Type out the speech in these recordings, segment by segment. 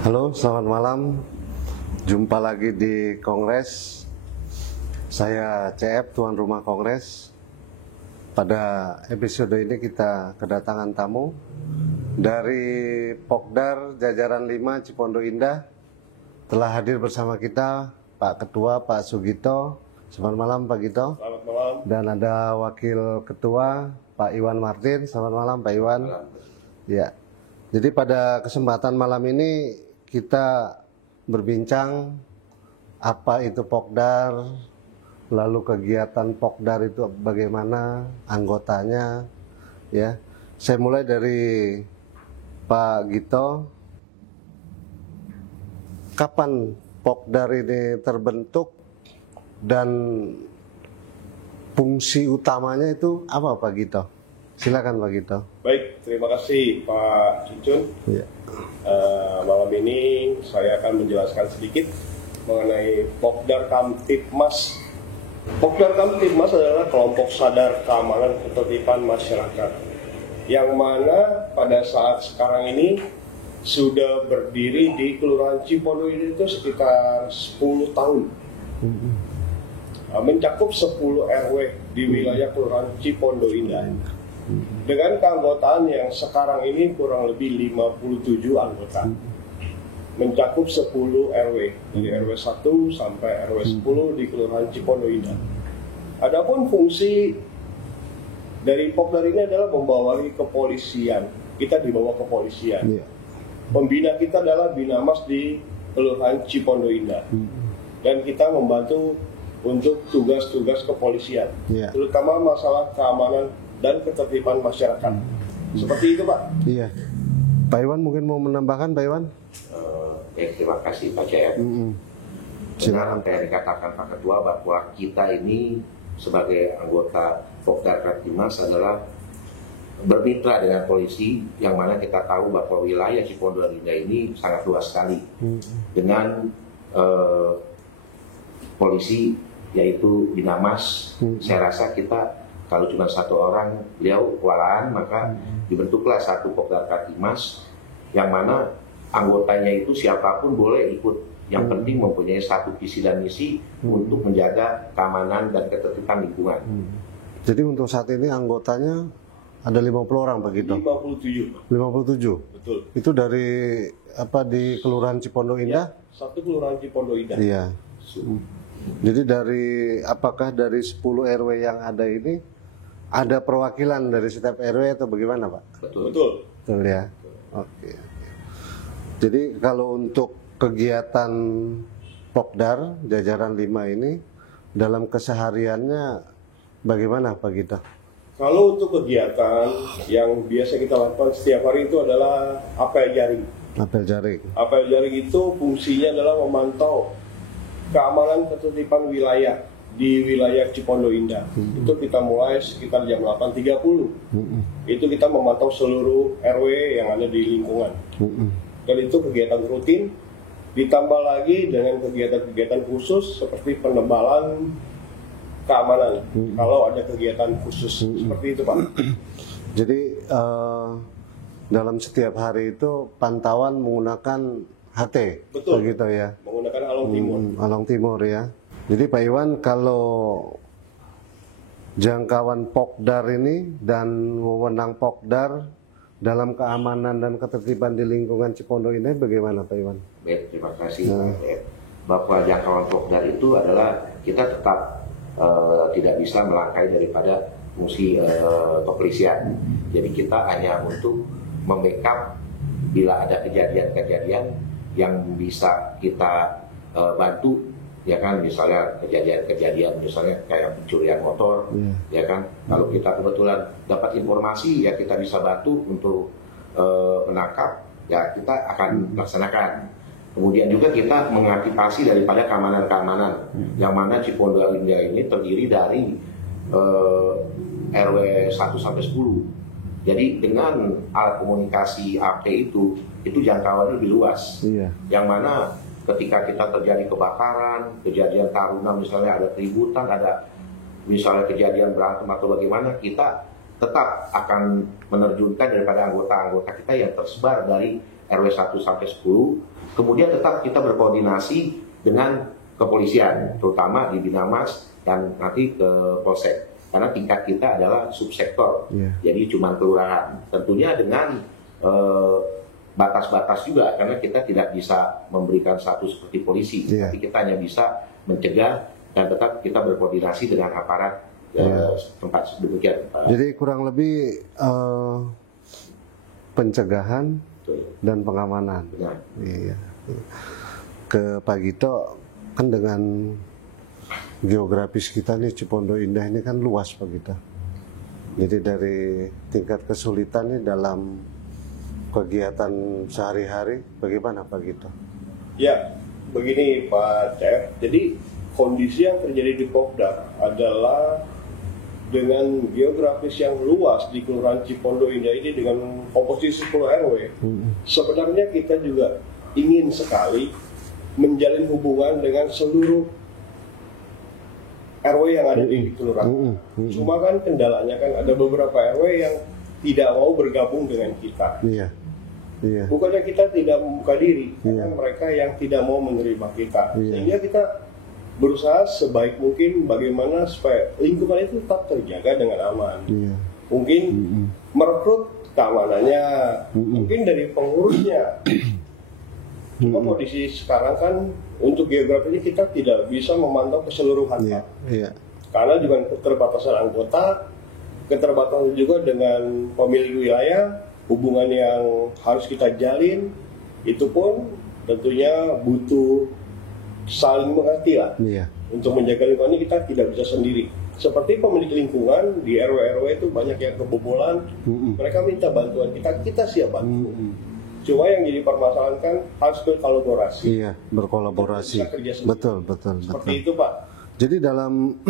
Halo, selamat malam. Jumpa lagi di Kongres. Saya CF, tuan rumah Kongres. Pada episode ini kita kedatangan tamu dari Pokdar Jajaran 5 Cipondo Indah. Telah hadir bersama kita Pak Ketua, Pak Sugito. Selamat malam Pak Gito. Selamat malam. Dan ada Wakil Ketua Pak Iwan Martin. Selamat malam Pak Iwan. Ya. Jadi pada kesempatan malam ini kita berbincang apa itu Pokdar, lalu kegiatan Pokdar itu bagaimana, anggotanya, ya. Saya mulai dari Pak Gito. Kapan Pokdar ini terbentuk dan fungsi utamanya itu apa Pak Gito? Silakan Pak Gito. Baik, terima kasih Pak Cuncun. Ya. Malam ini saya akan menjelaskan sedikit mengenai Pokdar Kamtibmas. Pokdar Kamtibmas adalah kelompok sadar keamanan ketertiban masyarakat, yang mana pada saat sekarang ini sudah berdiri di Kelurahan Cipondo ini itu sekitar 10 tahun. Mencakup 10 RW di wilayah Kelurahan Cipondo Indah. Dengan keanggotaan yang sekarang ini kurang lebih 57 anggota. Mencakup 10 RW, dari RW 1 sampai RW 10 di Kelurahan Cipondo Indah. Adapun fungsi dari Pokdar ini adalah membawahi kepolisian. Kita dibawa kepolisian. Pembina kita adalah Binamas di Kelurahan Cipondo Indah. Dan kita membantu untuk tugas-tugas kepolisian, terutama masalah keamanan dan ketertiban masyarakat. Seperti itu Pak. Iya. Pak Iwan mungkin mau menambahkan Pak Iwan? Terima kasih Pak CF. Benar apa yang dikatakan Pak Ketua bahwa kita ini sebagai anggota Pokdar Kamtibmas adalah bermitra dengan polisi, yang mana kita tahu bahwa wilayah Cipondo Indah ini sangat luas sekali dengan polisi yaitu Binamas. Saya rasa kita kalau cuma satu orang beliau kewalahan, maka dibentuklah satu Pokdar Kamtibmas yang mana anggotanya itu siapapun boleh ikut. Yang penting mempunyai satu visi dan misi untuk menjaga keamanan dan ketertiban lingkungan. Jadi untuk saat ini anggotanya ada 50 orang begitu? 57. 57? Betul. Itu dari apa, di Kelurahan Cipondo Indah? Ya, satu Kelurahan Cipondo Indah. Iya. Jadi apakah dari 10 RW yang ada ini ada perwakilan dari setiap RW atau bagaimana Pak? Betul. Betul Ya. Oke. Jadi kalau untuk kegiatan Pokdar Jajaran 5 ini dalam kesehariannya bagaimana Pak Gita? Kalau untuk kegiatan yang biasa kita lakukan setiap hari itu adalah apel jaring. Apel jaring. Apel jaring itu fungsinya adalah memantau keamanan ketertiban wilayah di wilayah Cipondo Indah. Itu kita mulai sekitar jam 8.30. Itu kita memantau seluruh RW yang ada di lingkungan. Dan itu kegiatan rutin, ditambah lagi dengan kegiatan-kegiatan khusus seperti penebalan keamanan. Kalau ada kegiatan khusus seperti itu Pak. Jadi dalam setiap hari itu pantauan menggunakan HT. Betul. Begitu ya. Menggunakan Along Timur. Along Timur ya. Jadi Pak Iwan, kalau jangkauan Pokdar ini dan wewenang Pokdar dalam keamanan dan ketertiban di lingkungan Cipondo ini bagaimana Pak Iwan? Baik, terima kasih Pak CF. Bahwa jangkauan Pokdar itu adalah kita tetap tidak bisa melangkai daripada fungsi kepolisian. Jadi kita hanya untuk membackup bila ada kejadian-kejadian yang bisa kita bantu, ya kan, misalnya kejadian-kejadian misalnya kayak pencurian motor, ya kan. Kalau kita kebetulan dapat informasi, ya kita bisa bantu untuk menangkap, ya kita akan laksanakan. Kemudian juga kita mengaktifasi daripada keamanan-keamanan, yang mana Cipondo Indah ini terdiri dari RW 1 sampai 10. Jadi dengan alat komunikasi AP itu jangkauannya lebih luas. Yang mana ketika kita terjadi kebakaran, kejadian taruna misalnya ada keributan, ada misalnya kejadian berantem atau bagaimana, kita tetap akan menerjunkan daripada anggota-anggota kita yang tersebar dari RW 1 sampai 10. Kemudian tetap kita berkoordinasi dengan kepolisian, terutama di Binamas dan nanti ke Polsek. Karena tingkat kita adalah subsektor, jadi cuma kelurahan. Tentunya dengan batas-batas juga, karena kita tidak bisa memberikan status seperti polisi, tapi kita hanya bisa mencegah dan tetap kita berkoordinasi dengan aparat tempat demikian. Jadi kurang lebih pencegahan dan pengamanan. Iya. Ke Pak Gito, kan dengan geografis kita nih Cipondo Indah ini kan luas Pak Gito. Jadi dari tingkat kesulitannya dalam kegiatan sehari-hari bagaimana Pak Gito? Ya, begini Pak CF. Jadi kondisi yang terjadi di Pokda adalah dengan geografis yang luas di Kelurahan Cipondo Indah ini dengan komposisi 10 RW, sebenarnya kita juga ingin sekali menjalin hubungan dengan seluruh RW yang ada di kelurahan. Cuma kan kendalanya kan ada beberapa RW yang tidak mau bergabung dengan kita. Bukannya kita tidak membuka diri, karena mereka yang tidak mau menerima kita. Sehingga kita berusaha sebaik mungkin bagaimana supaya lingkungan itu tetap terjaga dengan aman. Mungkin merekrut keamanannya, mungkin dari pengurusnya. Cuma kondisi sekarang kan untuk geografi ini kita tidak bisa memantau keseluruhan, karena juga keterbatasan anggota, keterbatasan juga dengan pemilik wilayah, hubungan yang harus kita jalin, itu pun tentunya butuh saling mengerti lah. Untuk menjaga lingkungan ini kita tidak bisa sendiri. Seperti pemilik lingkungan di RW-RW itu banyak yang kebobolan, mereka minta bantuan kita siap bantu. Cuma yang jadi permasalahan kan harus berkolaborasi. Berkolaborasi. Betul. Seperti itu Pak. Jadi dalam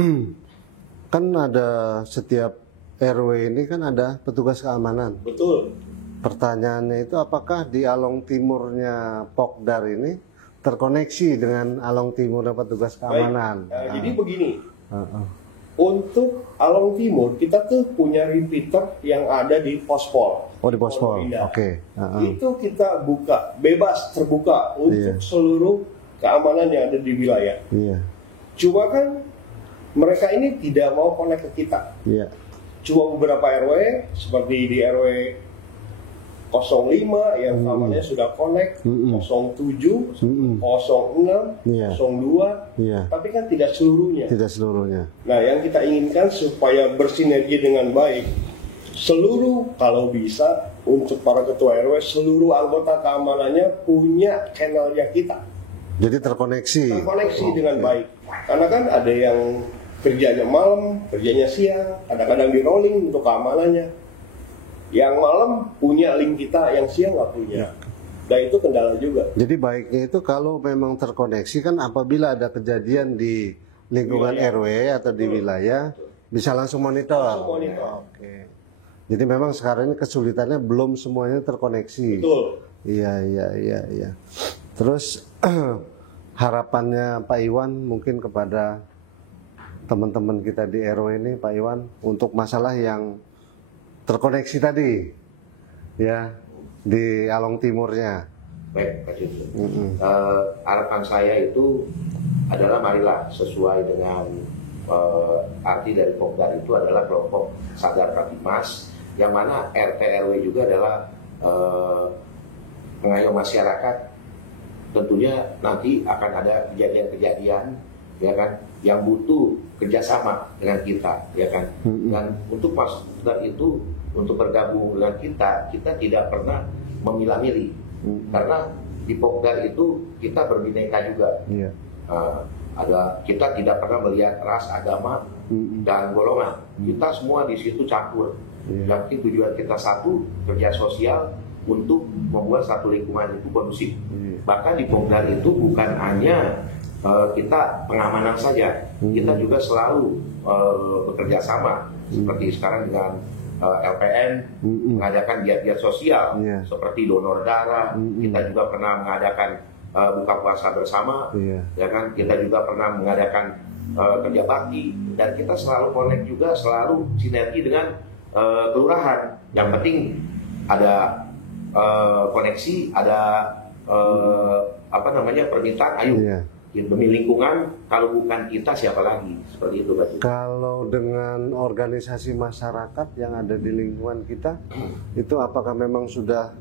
kan ada setiap RW ini kan ada petugas keamanan. Betul. Pertanyaannya itu apakah di Along Timurnya Pokdar ini terkoneksi dengan Along Timur dan petugas keamanan? Jadi begini, untuk Along Timur kita tuh punya repeater yang ada di Pospol. Di Pospol, oke. Itu kita buka, bebas terbuka untuk seluruh keamanan yang ada di wilayah. Cuma kan mereka ini tidak mau connect ke kita. Cuma beberapa RW, seperti di RW 05 yang keamanannya sudah connect, 07, 06, 02, tapi kan tidak seluruhnya. Nah, yang kita inginkan supaya bersinergi dengan baik, seluruh kalau bisa untuk para ketua RW, seluruh anggota keamanannya punya channelnya kita. Jadi terkoneksi dengan baik. Karena kan ada yang kerjanya malam, kerjanya siang, kadang-kadang di rolling untuk keamanannya. Yang malam punya link kita, yang siang nggak punya. Dan itu kendala juga. Jadi baiknya itu kalau memang terkoneksi kan apabila ada kejadian di lingkungan RW atau di wilayah bisa langsung monitor. Oke. Jadi memang sekarang ini kesulitannya belum semuanya terkoneksi. Betul. Iya. Terus harapannya Pak Iwan mungkin kepada teman-teman kita di RW ini Pak Iwan untuk masalah yang terkoneksi tadi ya di Along Timurnya. Baik, Pak Junsun. Harapan saya itu adalah marilah sesuai dengan arti dari Pokdar itu adalah kelompok sadar Katimas, yang mana RT RW juga adalah pengayom masyarakat. Tentunya nanti akan ada kejadian-kejadian ya kan yang butuh kerjasama dengan kita ya kan. Dan untuk masuk Pokdar itu, untuk bergabung dengan kita tidak pernah memilah-milih, karena di Pokdar itu kita berbineka juga. Kita tidak pernah melihat ras, agama, dan golongan. Kita semua di situ campur. Yang tujuan kita satu, kerja sosial untuk membuat satu lingkungan itu kondusif. Bahkan di Pokdar itu bukan hanya kita pengamanan saja, kita juga selalu bekerja sama. Seperti sekarang dengan LPN mengadakan giat-giat sosial seperti donor darah. Kita juga pernah mengadakan buka puasa bersama, ya kan. Kita juga pernah mengadakan kerja bakti, dan kita selalu connect juga, selalu sinergi dengan kelurahan. Yang penting ada koneksi, ada permintaan, ayo demi lingkungan, kalau bukan kita siapa lagi, seperti itu Pak. Kalau dengan organisasi masyarakat yang ada di lingkungan kita, itu apakah memang sudah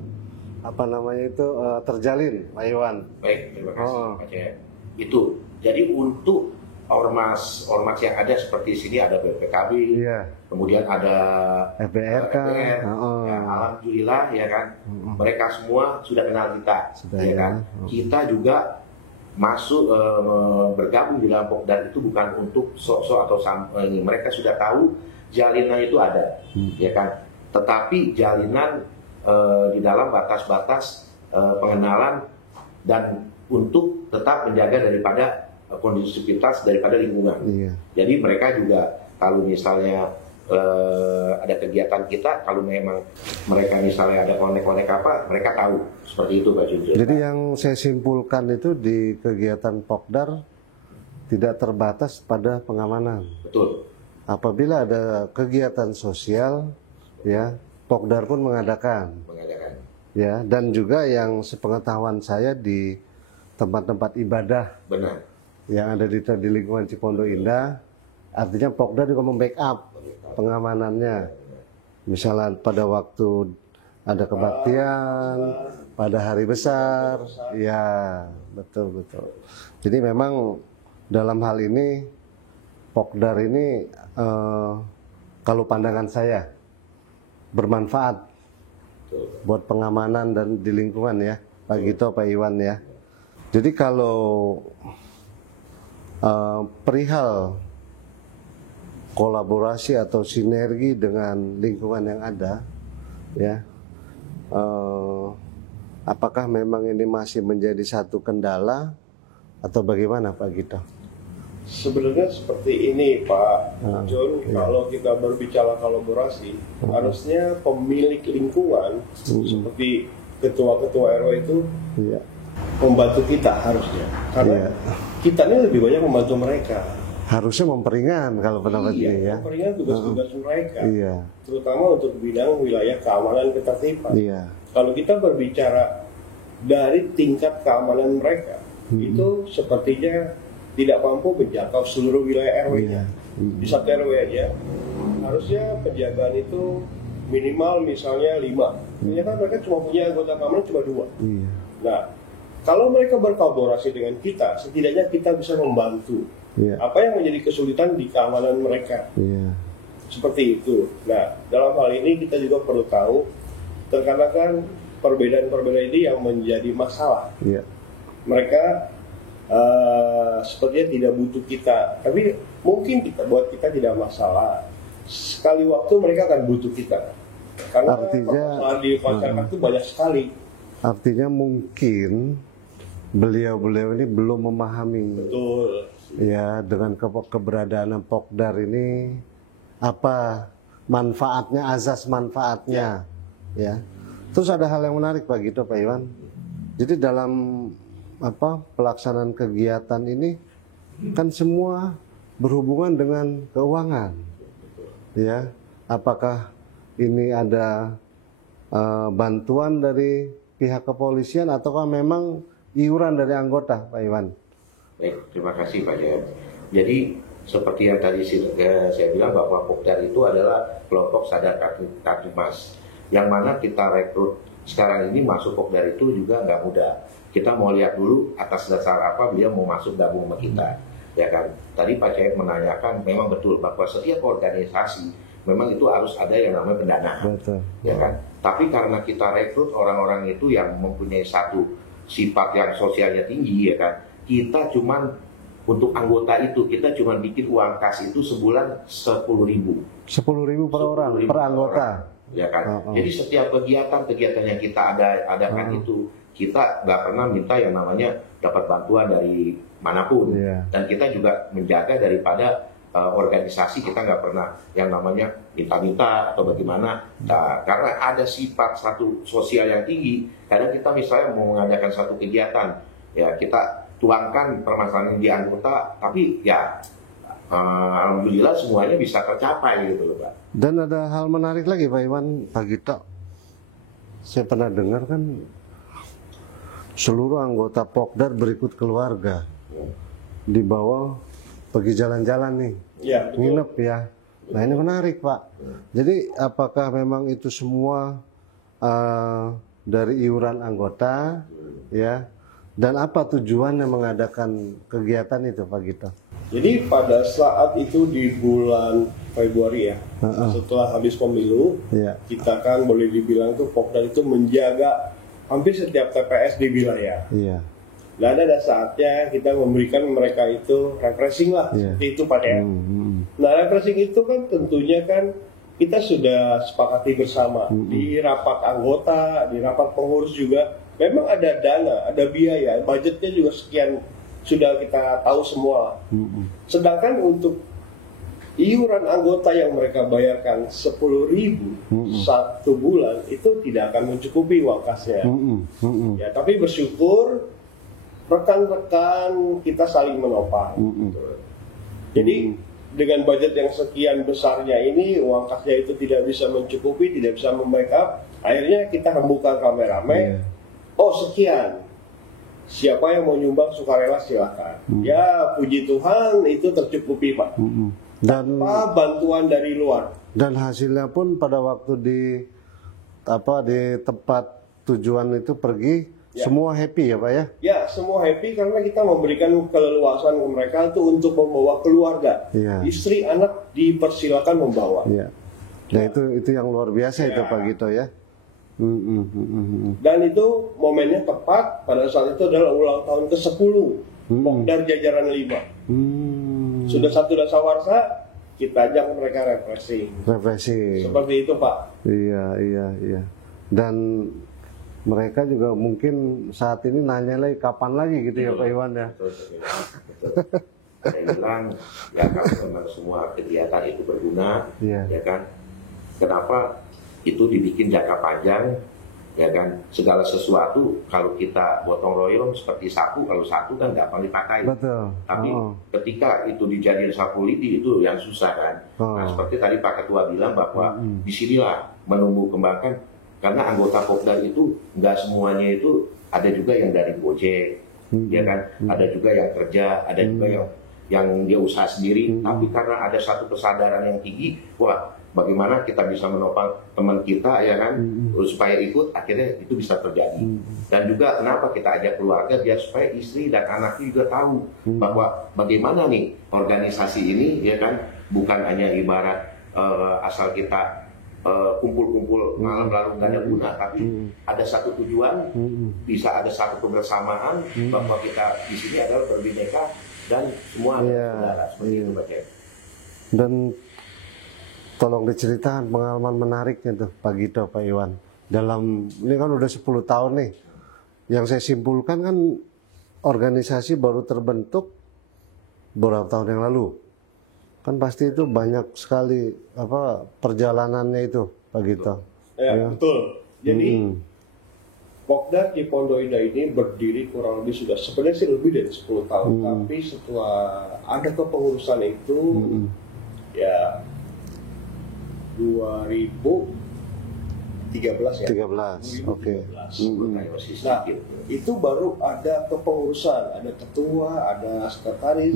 terjalin, Pak Iwan? Baik, terima kasih Pak Jaya. Itu, jadi untuk ormas yang ada seperti sini ada BPKB, kemudian ada FBRK, ya, alhamdulillah ya kan, mereka semua sudah kenal kita, ya kan. Kita juga masuk bergabung di dalam Pokdar itu bukan untuk sok-sok atau ini, mereka sudah tahu jalinan itu ada, ya kan. Tetapi jalinan di dalam batas-batas pengenalan dan untuk tetap menjaga daripada kondusivitas daripada lingkungan. Jadi mereka juga kalau misalnya ada kegiatan kita, kalau memang mereka misalnya ada konek-konek apa, mereka tahu seperti itu Pak Junjun. Jadi yang saya simpulkan itu di kegiatan Pokdar tidak terbatas pada pengamanan. Betul. Apabila ada kegiatan sosial, ya Pokdar pun mengadakan. Ya, dan juga yang sepengetahuan saya di tempat-tempat ibadah. Benar. Yang ada di lingkungan Cipondo Indah, artinya Pokdar juga membackup pengamanannya. Misalnya pada waktu ada kebaktian, pada hari besar, ya betul. Jadi memang dalam hal ini Pokdar ini kalau pandangan saya bermanfaat buat pengamanan dan di lingkungan ya, Pak Gito, Pak Iwan ya. Jadi kalau perihal kolaborasi atau sinergi dengan lingkungan yang ada, ya, apakah memang ini masih menjadi satu kendala atau bagaimana Pak Gito? Sebenarnya seperti ini Pak John, kalau kita berbicara kolaborasi, harusnya pemilik lingkungan seperti ketua-ketua RW itu membantu kita harusnya, karena kita ini lebih banyak membantu mereka. Harusnya memperingan kalau pendapat ini ya. Memperingan tugas-tugas mereka, terutama untuk bidang wilayah keamanan ketertiban. Kalau kita berbicara dari tingkat keamanan mereka, itu sepertinya tidak mampu menjangkau seluruh wilayah RW-nya. Di satu RW aja, harusnya penjagaan itu minimal misalnya 5. Ternyata mereka cuma punya anggota keamanan cuma 2. Nah, kalau mereka berkolaborasi dengan kita, setidaknya kita bisa membantu apa yang menjadi kesulitan di keamanan mereka. Seperti itu. Nah, dalam hal ini kita juga perlu tahu, terkadang kan perbedaan-perbedaan ini yang menjadi masalah. Mereka sepertinya tidak butuh kita, tapi mungkin buat kita tidak masalah. Sekali waktu mereka akan butuh kita, karena permasalahan di masyarakat itu banyak sekali. Artinya mungkin beliau-beliau ini belum memahami. Betul. Ya, dengan keberadaan Pokdar ini apa manfaatnya, azas manfaatnya, ya. Terus ada hal yang menarik Pak Gito, Pak Iwan. Jadi dalam pelaksanaan kegiatan ini kan semua berhubungan dengan keuangan, ya. Apakah ini ada bantuan dari pihak kepolisian ataukah memang iuran dari anggota, Pak Iwan? Baik, terima kasih Pak Jaya. Jadi seperti yang tadi saya bilang bahwa Pokdar itu adalah kelompok sadar Kartimas, yang mana kita rekrut sekarang ini masuk Pokdar itu juga nggak mudah. Kita mau lihat dulu atas dasar apa beliau mau masuk gabung sama kita, ya kan? Tadi Pak Jaya menanyakan, memang betul bahwa setiap organisasi memang itu harus ada yang namanya pendanaan, ya kan? Tapi karena kita rekrut orang-orang itu yang mempunyai satu sifat yang sosialnya tinggi, ya kan? Kita cuman untuk anggota itu kita cuman bikin uang kas itu sebulan 10.000. 10.000 per orang, per anggota. Ya kan? Jadi setiap kegiatan yang kita adakan itu kita nggak pernah minta yang namanya dapat bantuan dari manapun, dan kita juga menjaga daripada organisasi kita nggak pernah yang namanya minta-minta atau bagaimana. Nah, karena ada sifat satu sosial yang tinggi, kadang kita misalnya mau mengadakan satu kegiatan, ya kita tuangkan permasalahan di anggota, tapi ya alhamdulillah semuanya bisa tercapai gitu loh Pak. Dan ada hal menarik lagi Pak Iwan, Pak Gito. Saya pernah dengar kan seluruh anggota Pokdar berikut keluarga dibawa pergi jalan-jalan nih, Ya, betul. nginep ya. Nah ini menarik Pak. Jadi apakah memang itu semua dari iuran anggota ya? Dan apa tujuannya mengadakan kegiatan itu Pak Gito? Jadi pada saat itu di bulan Februari ya, setelah habis pemilu, Iya. kita kan boleh dibilang tuh Pokdar itu menjaga hampir setiap TPS di wilayah. Iya. Dan ada saatnya kita memberikan mereka itu refreshing lah, Iya. seperti itu Pak ya. Nah refreshing itu kan tentunya kan kita sudah sepakati bersama di rapat anggota, di rapat pengurus juga. Memang ada dana, ada biaya, budgetnya juga sekian, sudah kita tahu semua. Sedangkan untuk iuran anggota yang mereka bayarkan 10.000 satu bulan itu tidak akan mencukupi uang kasnya. Ya, tapi bersyukur rekan-rekan kita saling menopang. Jadi dengan budget yang sekian besarnya ini uang kasnya itu tidak bisa mencukupi, tidak bisa membackup. Akhirnya kita rembukan rame-rame. Oh sekian. Siapa yang mau nyumbang sukarela silakan. Ya puji Tuhan itu tercukupi Pak. Dan Tanpa bantuan dari luar. dan hasilnya pun pada waktu di tempat tujuan itu pergi semua happy ya Pak ya? Ya semua happy karena kita memberikan keleluasan ke mereka itu untuk membawa keluarga. Iya. Istri anak dipersilakan membawa. Iya. Nah itu yang luar biasa itu Ya. Pak Gito ya. Dan itu momennya tepat pada saat itu adalah ulang tahun ke-10 Pokdar Jajaran 5. Sudah satu dasawarsa, kita ajak mereka refreshing. Refreshing. Seperti itu Pak. Iya. Dan mereka juga mungkin saat ini nanya lagi kapan lagi gitu ya Pak Iwan ya. Betul. Saya bilang ya kalau memang semua kegiatan itu berguna, Iya. ya kan. Kenapa itu dibikin jangka panjang, ya kan. Segala sesuatu kalau kita gotong royong seperti sapu, kalau satu kan gampang dipakai. Betul. Tapi ketika itu dijadiin sapu lidi itu yang susah kan. Nah seperti tadi Pak Ketua bilang bahwa disinilah menumbuh kembangkan, karena anggota Pokdar itu nggak semuanya itu, ada juga yang dari Gojek, ya kan. Ada juga yang kerja, ada juga yang dia usaha sendiri. Tapi karena ada satu kesadaran yang tinggi, wah bagaimana kita bisa menopang teman kita ya kan, supaya ikut, akhirnya itu bisa terjadi. Dan juga kenapa kita ajak keluarga, biar supaya istri dan anaknya juga tahu bahwa bagaimana nih organisasi ini ya kan, bukan hanya ibarat asal kita kumpul-kumpul malam lalu nggak ada guna, tapi ada satu tujuan, bisa ada satu kebersamaan bahwa kita di sini adalah berbineka dan semua adalah saudara, seperti itu Pak Cep. Dan tolong diceritakan pengalaman menariknya tuh Pak Gito, Pak Iwan. Dalam ini kan udah 10 tahun nih. Yang saya simpulkan kan organisasi baru terbentuk beberapa tahun yang lalu. Kan pasti itu banyak sekali perjalanannya itu Pak Gito. Ya, betul. Jadi Pokdar Cipondo Indah ini berdiri kurang lebih sudah sebenarnya sih lebih dari 10 tahun. Tapi setelah ada kepengurusan itu ya 2013 ya. 13. Oke. Nah, itu baru ada kepengurusan, ada ketua, ada sekretaris,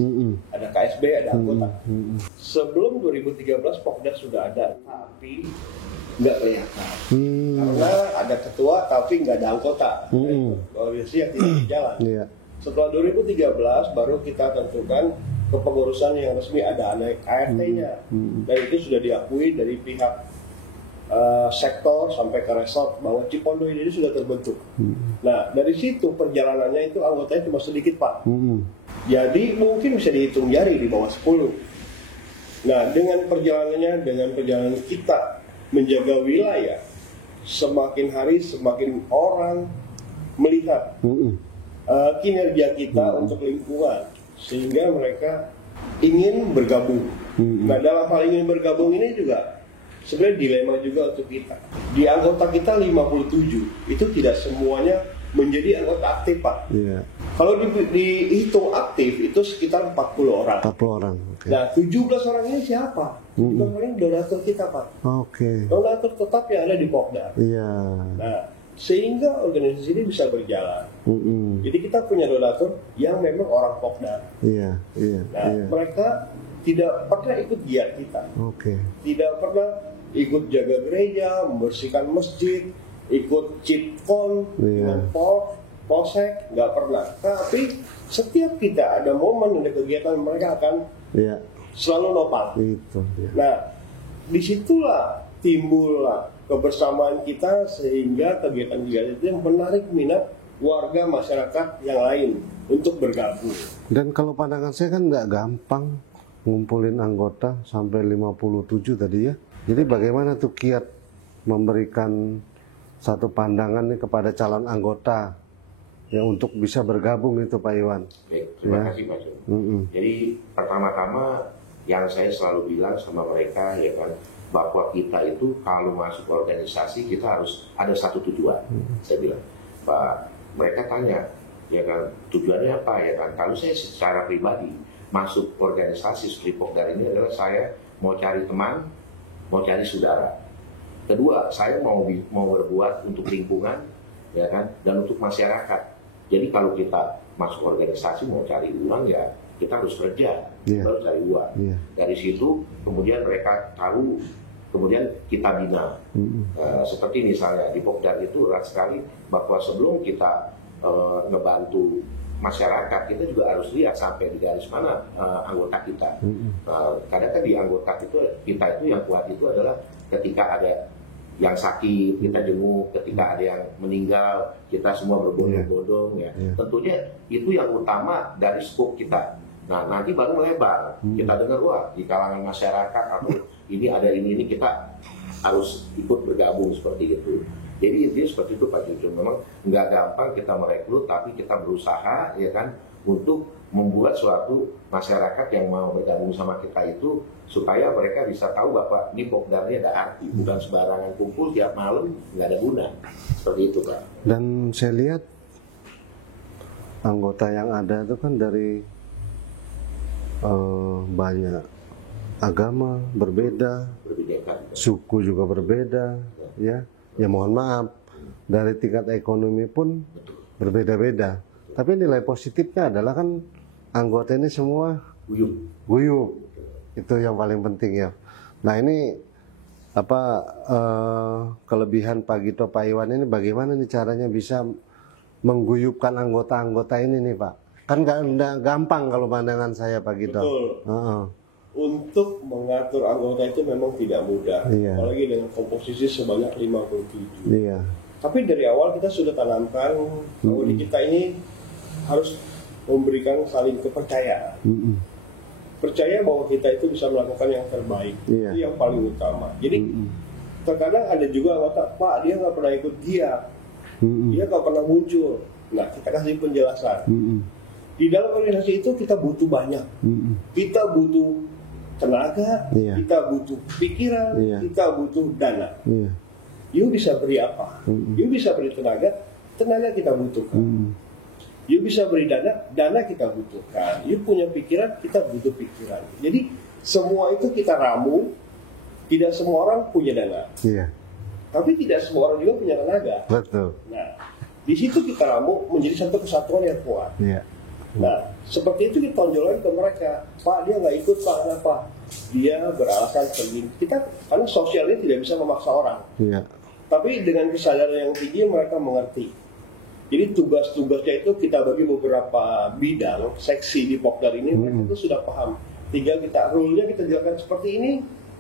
ada KSB, ada anggota. Sebelum 2013 Pokdar sudah ada, tapi nggak kelihatan. Karena ada ketua tapi nggak ada anggota. Organisasi yang tidak berjalan. Iya. Setelah 2013 baru kita tentukan kepengurusan yang resmi, ada ART-nya. Dan itu sudah diakui dari pihak sektor sampai ke resort bahwa Cipondo ini sudah terbentuk. Nah dari situ perjalanannya itu anggotanya cuma sedikit Pak. Jadi mungkin bisa dihitung jari di bawah 10. Nah dengan perjalanan kita menjaga wilayah, semakin hari semakin orang melihat kinerja kita untuk lingkungan, sehingga mereka ingin bergabung. Nah dalam hal ingin bergabung ini juga sebenarnya dilema juga untuk kita. Di anggota kita 57, itu tidak semuanya menjadi anggota aktif, Pak. Iya. Kalau dihitung aktif itu sekitar 40 orang. 40 orang. Oke. Nah, 17 orang ini siapa? 17 orang ini donatur kita, Pak. Oke. Donatur tetap yang ada di Pokda. Iya. Nah, sehingga organisasi ini bisa berjalan. Jadi kita punya donatur yang memang orang Pokda. Iya, iya, Nah, iya. mereka tidak pernah ikut giat kita. Oke. Tidak pernah ikut jaga gereja, membersihkan masjid, ikut cipkon, Iya. polsek, nggak pernah. Tapi setiap kita ada momen, ada kegiatan, mereka akan Iya. selalu nopang. Itu. Iya. Nah, disitulah timbullah kebersamaan kita sehingga kegiatan-kegiatan itu yang menarik minat warga masyarakat yang lain untuk bergabung. Dan kalau pandangan saya kan nggak gampang ngumpulin anggota sampai 57 tadi ya. Jadi bagaimana tuh kiat memberikan satu pandangan nih kepada calon anggota ya untuk bisa bergabung itu Pak Iwan. Baik, terima Ya. kasih Pak Jun. Jadi pertama-tama yang saya selalu bilang sama mereka ya kan, bahwa kita itu kalau masuk organisasi kita harus ada satu tujuan. Saya bilang, Pak, mereka tanya ya kan tujuannya apa ya kan. Kalau saya secara pribadi masuk organisasi seperti Pokda ini adalah saya mau cari teman, mau cari saudara. Kedua, saya mau berbuat untuk lingkungan ya kan dan untuk masyarakat. Jadi kalau kita masuk organisasi mau cari uang ya kita harus kerja, Iya. harus cari uang. Iya. Dari situ kemudian mereka tahu, kemudian kita bina. Seperti misalnya di Pokda itu erat sekali bahwa sebelum kita ngebantu masyarakat, kita juga harus lihat sampai di garis mana anggota kita. Kadang kan di anggota kita itu yang kuat itu adalah ketika ada yang sakit kita jenguk, ketika ada yang meninggal kita semua berbondong-bondong ya. Tentunya itu yang utama dari skop kita. Nah nanti baru melebar, kita dengar wah di kalangan masyarakat atau ini ada ini kita harus ikut bergabung seperti itu. Jadi intinya seperti itu Pak Cucu. Memang nggak gampang kita merekrut, tapi kita berusaha ya kan untuk membuat suatu masyarakat yang mau bergabung sama kita itu supaya mereka bisa tahu bahwa ini Pokda ini ada arti, bukan sembarangan kumpul tiap malam nggak ada guna. Seperti itu Pak. Dan saya lihat anggota yang ada itu kan dari banyak agama berbeda, Berbeda. suku juga berbeda, ya. Ya mohon maaf, dari tingkat ekonomi pun berbeda-beda. Tapi nilai positifnya adalah kan anggota ini semua guyup. Itu yang paling penting ya. Nah ini apa kelebihan Pak Gito, Pak Iwan ini bagaimana nih caranya bisa mengguyupkan anggota-anggota ini nih Pak? Kan nggak gampang kalau pandangan saya Pak Gito. Betul. Untuk mengatur anggota itu memang tidak mudah, Iya. apalagi dengan komposisi sebanyak 57. Iya. Tapi dari awal kita sudah tanamkan bahwa di kita ini harus memberikan saling kepercayaan. Percaya bahwa kita itu bisa melakukan yang terbaik. Iya. Itu yang paling utama. Jadi terkadang ada juga anggota, Pak dia nggak pernah ikut giat, dia nggak pernah muncul. Nah kita kasih penjelasan. Di dalam organisasi itu kita butuh banyak. Kita butuh tenaga, Iya. kita butuh pikiran, Iya. kita butuh dana. Iya. You bisa beri apa? You bisa beri tenaga kita butuhkan. You bisa beri dana kita butuhkan. You punya pikiran, kita butuh pikiran. Jadi semua itu kita ramu. Tidak semua orang punya dana, Iya. tapi tidak semua orang juga punya tenaga. Betul. Nah, di situ kita ramu menjadi satu kesatuan yang kuat. Iya. Nah, seperti itu ditonjolkan ke mereka. Pak, dia nggak ikut, Pak. Kenapa? Dia beralasan begini. Kita, karena sosial ini tidak bisa memaksa orang. Iya. Tapi dengan kesadaran yang tinggi, mereka mengerti. Jadi tugas-tugasnya itu kita bagi beberapa bidang, seksi di Pokdar ini, mereka itu sudah paham. Tinggal kita, rule-nya kita jalankan seperti ini,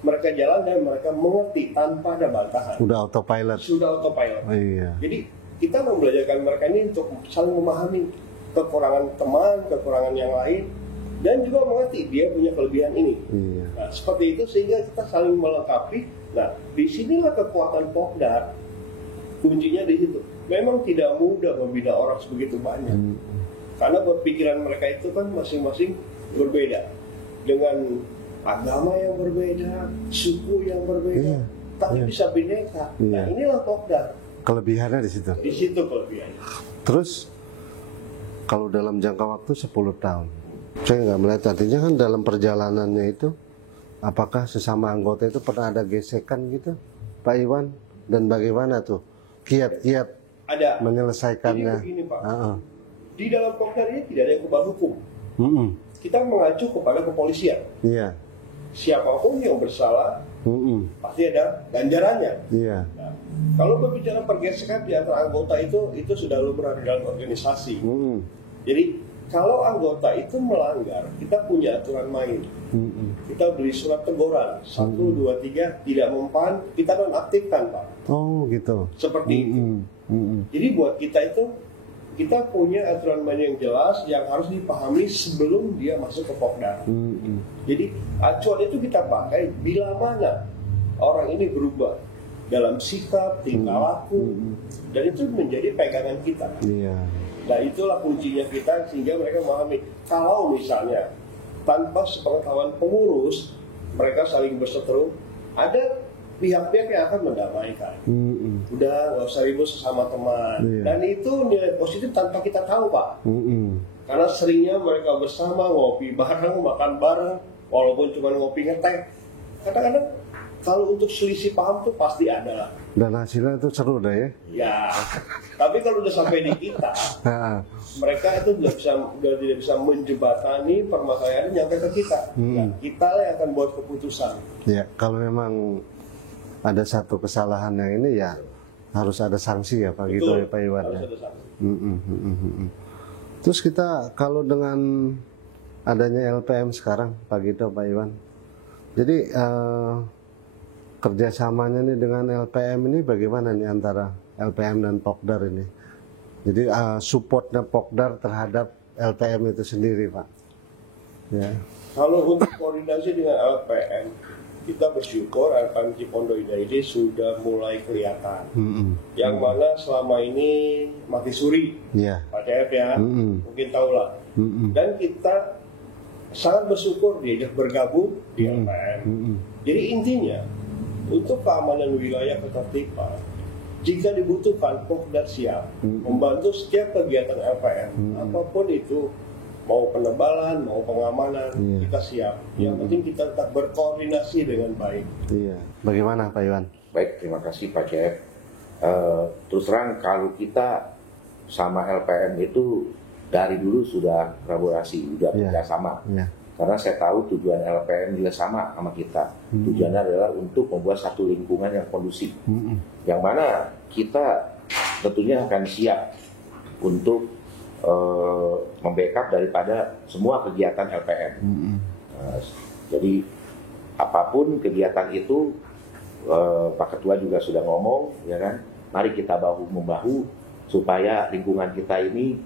mereka jalan dan mereka mengerti tanpa ada bantahan. Udah autopilot. Sudah autopilot. Iya. Jadi kita membelajarkan mereka ini untuk saling memahami kekurangan teman, kekurangan yang lain, dan juga mengerti dia punya kelebihan ini. Iya. Nah, seperti itu sehingga kita saling melengkapi. Nah, disinilah kekuatan Pokda. Kuncinya di situ. Memang tidak mudah membina orang sebegitu banyak, karena berpikiran mereka itu kan masing-masing berbeda, dengan agama yang berbeda, suku yang berbeda, Iya. tapi Iya. bisa bineka. Nah, Iya. inilah Pokda. Kelebihannya di situ. Di situ kelebihannya. Terus kalau dalam jangka waktu 10 tahun, saya nggak melihat artinya kan dalam perjalanannya itu, apakah sesama anggota itu pernah ada gesekan gitu, Pak Iwan? Dan bagaimana tuh kiat-kiat Ada. menyelesaikannya? Jadi begini, Pak. Ah, Di dalam Pokdar ini tidak ada yang kebal hukum. mm-mm. Kita mengacu kepada kepolisian. Iya, Siapapun yang bersalah mm-mm. pasti ada ganjarannya. Iya, Nah, kalau berbicara pergesekan di antara anggota itu sudah lumrah di dalam organisasi. mm-mm. Jadi kalau anggota itu melanggar, kita punya aturan main. Mm-mm. Kita beri surat teguran 1, 2, 3 tidak mempan, kita nonaktifkan, Pak. Oh gitu. Seperti itu. Mm-mm. Mm-mm. Jadi buat kita itu, kita punya aturan main yang jelas yang harus dipahami sebelum dia masuk ke Pokdar. Mm-mm. Jadi acuan itu kita pakai bila mana orang ini berubah dalam sikap, tingkah laku, dan itu menjadi pegangan kita. Iya. Nah itulah kuncinya kita sehingga mereka memahami. Kalau misalnya tanpa sepengetahuan pengurus mereka saling berseteru, ada pihak-pihak yang akan mendamaikan. Mm-mm. Udah nggak usah ribut sesama teman. Iya. Dan itu nilai positif tanpa kita tahu, Pak. Mm-mm. Karena seringnya mereka bersama ngopi bareng, makan bareng, walaupun cuma ngopi ngeteh. Kadang-kadang kalau untuk selisih paham tuh pasti ada lah. Dan hasilnya itu seru dah ya. Ya, tapi kalau udah sampai di kita, mereka itu udah tidak bisa menjembatani permasalahan nyampe ke kita. Nah, kita lah yang akan buat keputusan. Ya, kalau memang ada satu kesalahan yang ini ya harus ada sanksi ya Pak gitu ya Pak Iwan. Harus Ya. ada sanksi. Terus kita kalau dengan adanya LPM sekarang Pak Gito, Pak Iwan, jadi kerjasamanya nih dengan LPM ini bagaimana nih antara LPM dan Pokdar ini? Jadi supportnya Pokdar terhadap LPM itu sendiri Pak. Ya. Kalau untuk koordinasi dengan LPM, kita bersyukur LPM Cipondo Indah ini sudah mulai kelihatan. Yang mana selama ini mati suri, Ya. Pak CF ya, mungkin tahulah. Dan kita sangat bersyukur diajak bergabung di LPM. Jadi intinya, untuk keamanan wilayah ketertiban, jika dibutuhkan Pokdar siap membantu setiap kegiatan LPM, apapun itu, mau penebalan, mau pengamanan, kita siap. Yang penting kita tetap berkoordinasi dengan baik. Iya. Bagaimana Pak Iwan? Baik, terima kasih Pak CF. Terus terang kalau kita sama LPM itu dari dulu sudah kolaborasi, sudah kerjasama. Iya. Karena saya tahu tujuan LPM juga sama kita. Tujuannya adalah untuk membuat satu lingkungan yang kondusif. Yang mana kita tentunya akan siap untuk membackup daripada semua kegiatan LPM. Jadi apapun kegiatan itu, Pak Ketua juga sudah ngomong, ya kan? Mari kita bahu-membahu supaya lingkungan kita ini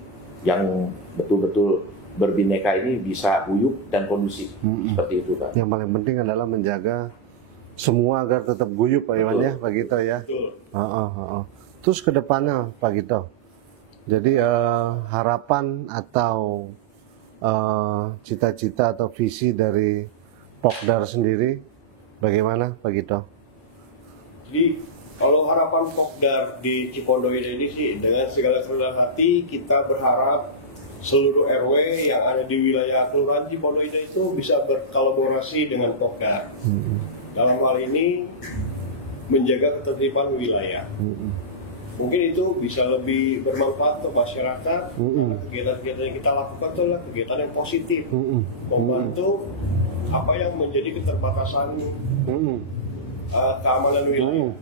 yang betul-betul berbineka ini bisa guyup dan kondusif. Seperti itu, Pak. Yang paling penting adalah menjaga semua agar tetap guyup Pak Iwan ya, Pak Gito ya. Betul. Terus ke depannya Pak Gito. Jadi harapan atau cita-cita atau visi dari Pokdar sendiri bagaimana Pak Gito? Jadi kalau harapan Pokdar di Cipondo ini sih dengan segala kerendahan hati kita berharap seluruh RW yang ada di wilayah Kelurahan Cipondo itu bisa berkolaborasi dengan Pokdar. Dalam hal ini menjaga ketertiban wilayah. Mungkin itu bisa lebih bermanfaat untuk masyarakat. Kegiatan-kegiatan yang kita lakukan itu adalah kegiatan yang positif, membantu apa yang menjadi keterbatasan keamanan wilayah.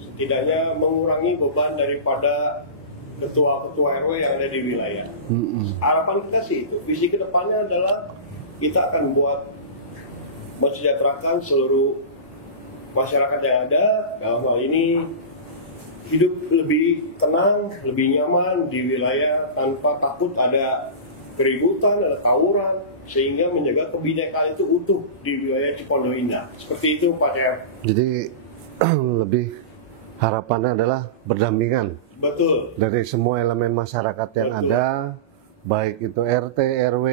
Setidaknya mengurangi beban daripada ketua-ketua RW yang ada di wilayah. Harapan kita sih itu, visi kedepannya adalah kita akan buat mensejahterakan seluruh masyarakat yang ada. Dalam hal ini hidup lebih tenang, lebih nyaman di wilayah tanpa takut ada keributan, ada tawuran, sehingga menjaga kebinekaan itu utuh di wilayah Cipondo Indah. Seperti itu Pak CF. Jadi lebih harapannya adalah berdampingan. Betul. Dari semua elemen masyarakat yang ada, baik itu RT, RW,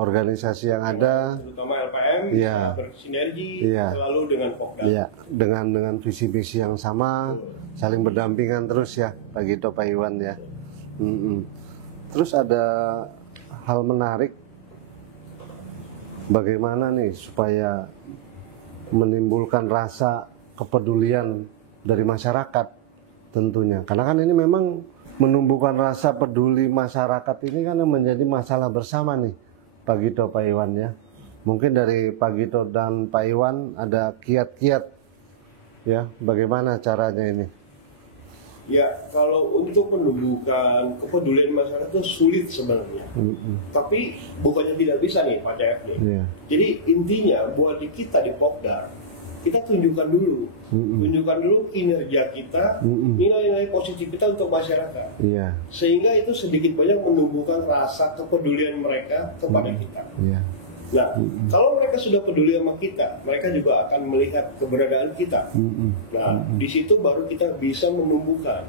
organisasi yang ada, terutama LPM Iya. bersinergi Iya. selalu dengan Pokda. ya dengan visi misi yang sama, saling berdampingan terus ya, Pak Gito, Pak Iwan ya. Terus ada hal menarik, bagaimana nih supaya menimbulkan rasa kepedulian dari masyarakat tentunya, karena kan ini memang menumbuhkan rasa peduli masyarakat ini kan menjadi masalah bersama nih, Pak Gito, Pak Iwan ya. Mungkin dari Pak Gito dan Pak Iwan ada kiat-kiat ya, bagaimana caranya ini? Ya, kalau untuk menumbuhkan kepedulian masyarakat itu sulit sebenarnya. Tapi bukannya tidak bisa nih Pak CF nih. Iya. Jadi intinya buat di kita di Pokda, kita tunjukkan dulu kinerja kita, nilai-nilai positif kita untuk masyarakat. Iya. Sehingga itu sedikit banyak menumbuhkan rasa kepedulian mereka kepada kita. Iya. Nah, kalau mereka sudah peduli sama kita, mereka juga akan melihat keberadaan kita. Nah, di situ baru kita bisa menumbuhkan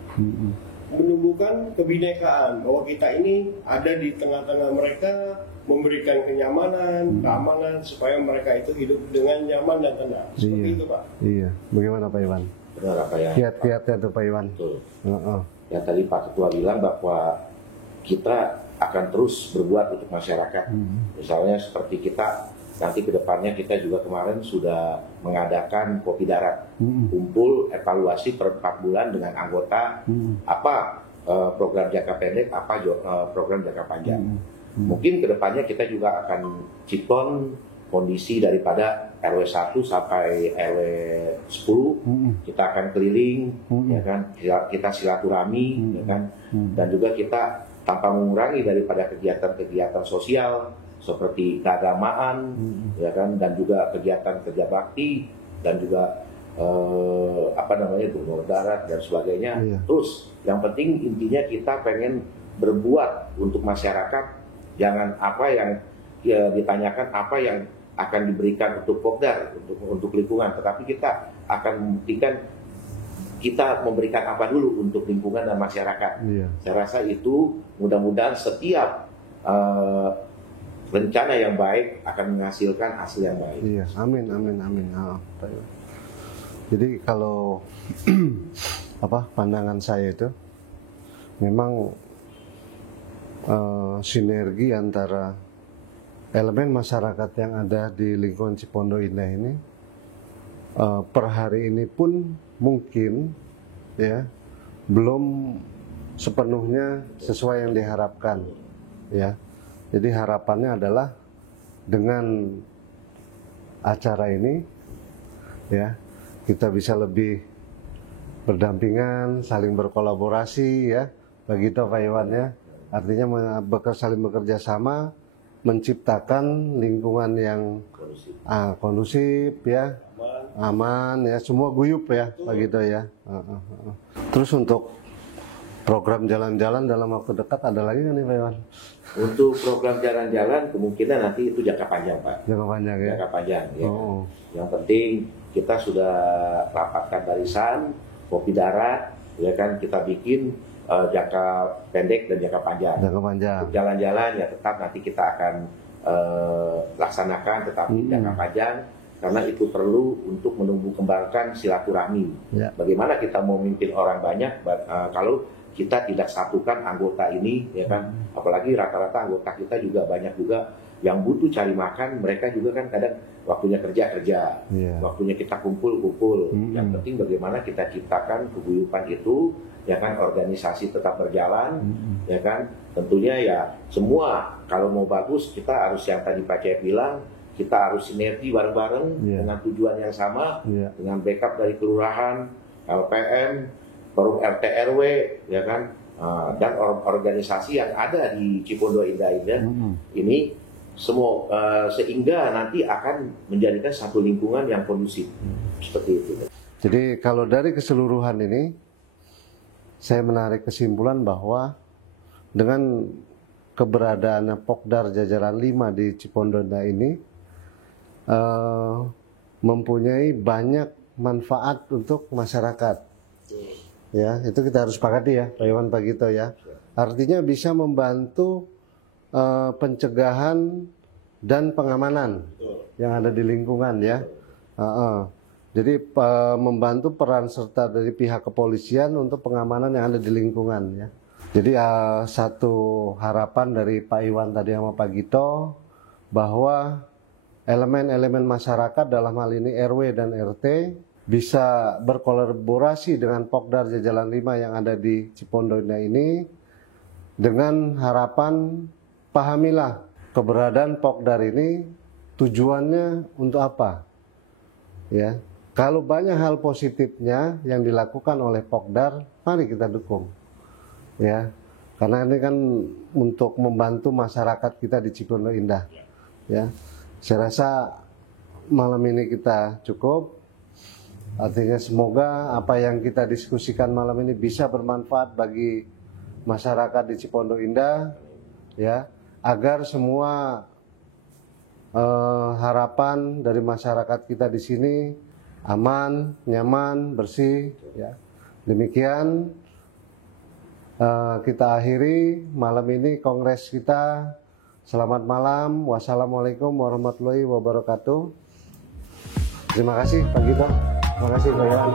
kebinekaan bahwa kita ini ada di tengah-tengah mereka, memberikan kenyamanan, keamanan supaya mereka itu hidup dengan nyaman dan tenang. Seperti itu, Pak. Iya. Bagaimana Pak Iwan? Benar apa yang Kiat-kiatnya tuh Pak Iwan. betul. Heeh. Yang tadi Pak Ketua bilang bahwa kita akan terus berbuat untuk masyarakat. Misalnya seperti kita nanti ke depannya, kita juga kemarin sudah mengadakan kopi darat, kumpul evaluasi per 4 bulan dengan anggota, apa program jangka pendek, apa program jangka panjang. Mungkin ke depannya kita juga akan cipton kondisi daripada RW 1 sampai RW 10, kita akan keliling, ya kan, kita silaturahmi, ya kan, dan juga kita tanpa mengurangi daripada kegiatan-kegiatan sosial seperti keagamaan, ya kan, dan juga kegiatan kerja bakti, dan juga donor darah dan sebagainya. Iya. Terus yang penting intinya kita pengen berbuat untuk masyarakat, jangan apa yang ya, ditanyakan apa yang akan diberikan untuk Pokda, untuk lingkungan, tetapi kita akan membuktikan kita memberikan apa dulu untuk lingkungan dan masyarakat. Iya. Saya rasa itu mudah-mudahan setiap rencana yang baik akan menghasilkan hasil yang baik. Iya, amin. Pak Iwan. Jadi kalau pandangan saya itu memang sinergi antara elemen masyarakat yang ada di lingkungan Cipondo Indah ini per hari ini pun mungkin ya belum sepenuhnya sesuai yang diharapkan ya. Jadi harapannya adalah dengan acara ini ya kita bisa lebih berdampingan, saling berkolaborasi ya, begitu Pak Iwan ya. Artinya saling bekerja sama, menciptakan lingkungan yang kondusif ya, aman ya, semua guyup ya, begitu ya. Terus untuk program jalan-jalan dalam waktu dekat ada lagi nggak nih Pak Iwan? Untuk program jalan-jalan kemungkinan nanti itu jangka panjang, Pak. Jangka panjang ya. Jangka panjang ya. Oh. Yang penting kita sudah rapatkan barisan, kopi darat, ya kan, kita bikin jangka pendek dan jangka panjang. Jangka panjang. Untuk jalan-jalan ya tetap nanti kita akan laksanakan, tetapi jangka panjang karena itu perlu untuk menumbuh kembangkan silaturahmi. Ya. Bagaimana kita mau memimpin orang banyak kalau kita tidak satukan anggota ini, ya kan? Apalagi rata-rata anggota kita juga banyak juga yang butuh cari makan, mereka juga kan kadang waktunya kerja, waktunya kita kumpul. Yang penting bagaimana kita ciptakan keguyupan itu, ya kan, organisasi tetap berjalan, ya kan. Tentunya ya semua kalau mau bagus kita harus yang tadi Pak Cep bilang, kita harus sinergi bareng-bareng dengan tujuan yang sama, dengan backup dari kelurahan, LPM, forum RT RW, ya kan, dan organisasi yang ada di Cipondo Indah ini semua sehingga nanti akan menjadikan satu lingkungan yang kondusif seperti itu. Jadi kalau dari keseluruhan ini saya menarik kesimpulan bahwa dengan keberadaan Pokdar jajaran 5 di Cipondo Indah ini mempunyai banyak manfaat untuk masyarakat. Ya, itu kita harus sepakati ya, Pak Iwan, Pak Gito ya. Artinya bisa membantu pencegahan dan pengamanan yang ada di lingkungan ya. Jadi membantu peran serta dari pihak kepolisian untuk pengamanan yang ada di lingkungan ya. Jadi satu harapan dari Pak Iwan tadi sama Pak Gito bahwa elemen-elemen masyarakat dalam hal ini RW dan RT bisa berkolaborasi dengan Pokdar Jajalan 5 yang ada di Cipondo Indah ini dengan harapan pahamilah keberadaan Pokdar ini tujuannya untuk apa ya. Kalau banyak hal positifnya yang dilakukan oleh Pokdar, mari kita dukung ya, karena ini kan untuk membantu masyarakat kita di Cipondo Indah ya. Saya rasa malam ini kita cukup, artinya semoga apa yang kita diskusikan malam ini bisa bermanfaat bagi masyarakat di Cipondo Indah ya, agar semua harapan dari masyarakat kita di sini aman, nyaman, bersih ya. Demikian kita akhiri malam ini kongres kita. Selamat malam. Wassalamualaikum warahmatullahi wabarakatuh. Terima kasih Pak Gito. Terima kasih Pak Iwan.